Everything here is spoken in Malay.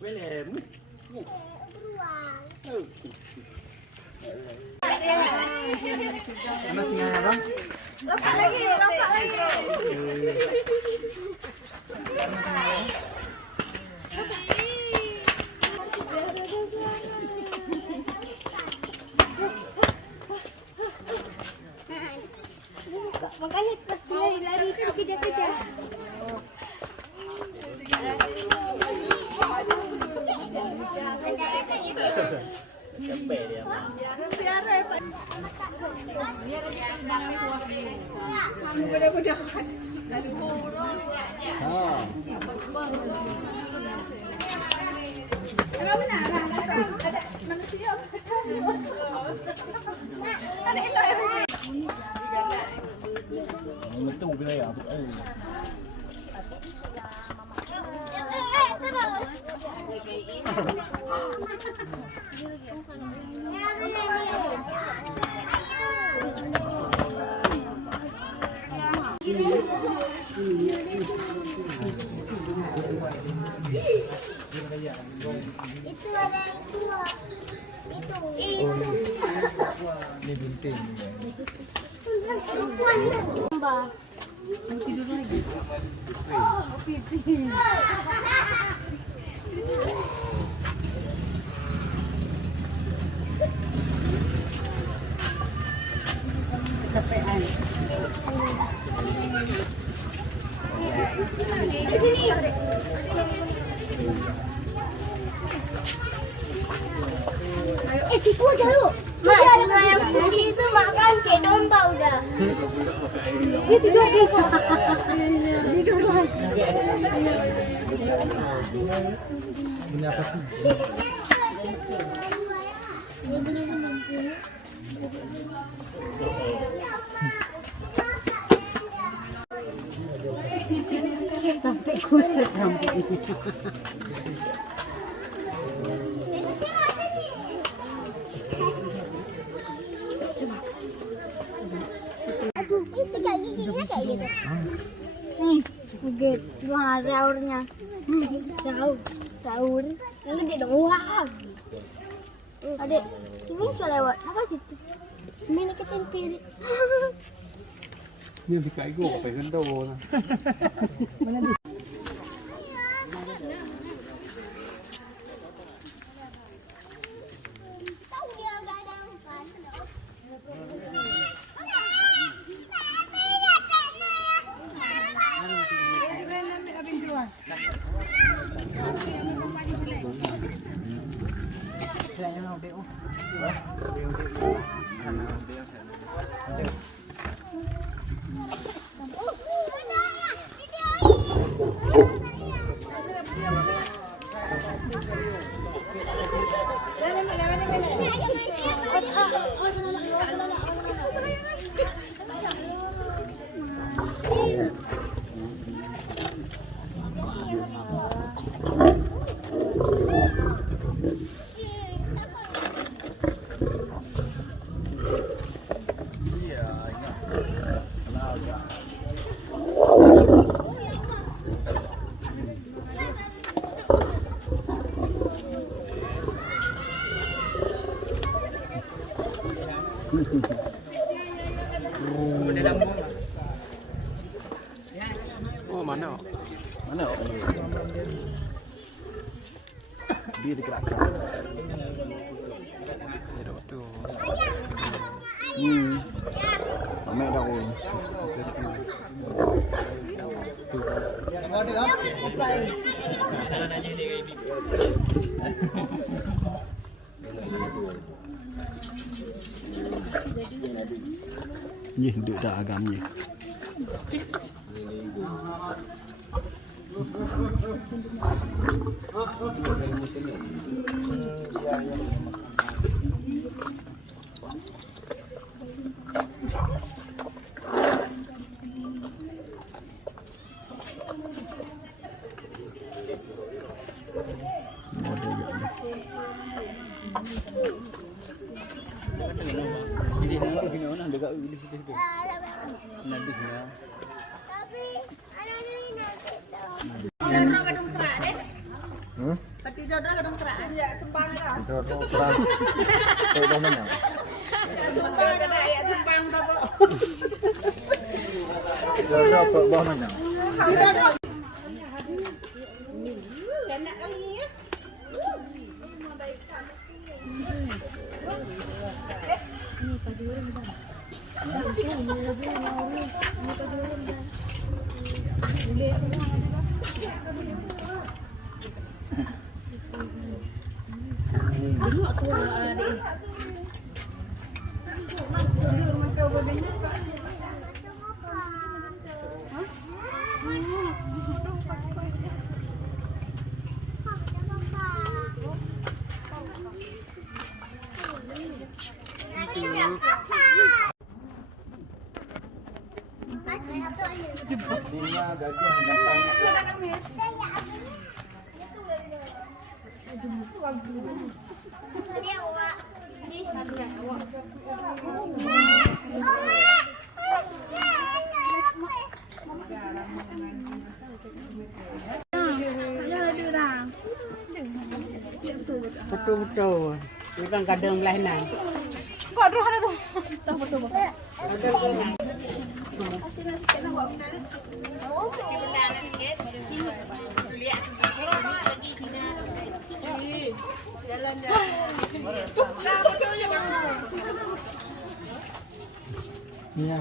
Welem. Masih ada bang? Lompat lagi. Makanya pas dia lari kan kejar-kejar. Capek dia. Emang benar ada manusia. Ada itu ya. Betul bila ya. Itu ada yang tua. Itu. Ini binting. Perempuan itu. Mbak. Tidur lagi. Pipi. Kecapean. Di sini. Situ aja lu. Mak, sama yang tadi itu makan kayak domba udah. Dia tidur di. Tidur lagi. Ini apa sih? Sampai kusut rambutnya. Kayak giginya kayak gitu. Nih, gigit dua raurnya. Raur. Yang gede doang. Adek, ini bisa lewat. Apa situ? Ini kecil pirit. Như thì cái gỗ phải dân đầu này. Oh mana? Mana? Dia digerakkan. Mẹ đâu rồi? Nhìn được ra gam nhỉ? Ini dekat di situ. Nadihnya. Tapi anak ni nak kita. Pati jodoh kadang keraan ya sempang dah. Jodoh perang. Jodoh mana? Sempang kada ya sempang dah. Jodoh bawah mana? Enak kali ya. Tengok suara adik. Dia gajah datang. Dia awak. Ni harga awak. Betul-betul. Bukan kadang lain. Iya.